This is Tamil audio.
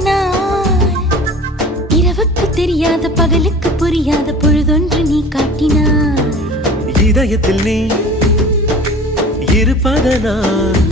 நாள் இரவுக்கு தெரியாத பகலுக்கு புரியாத பொழுதொன்று நீ காட்டினாய். இதயத்தில் நீ இருப்பதனால்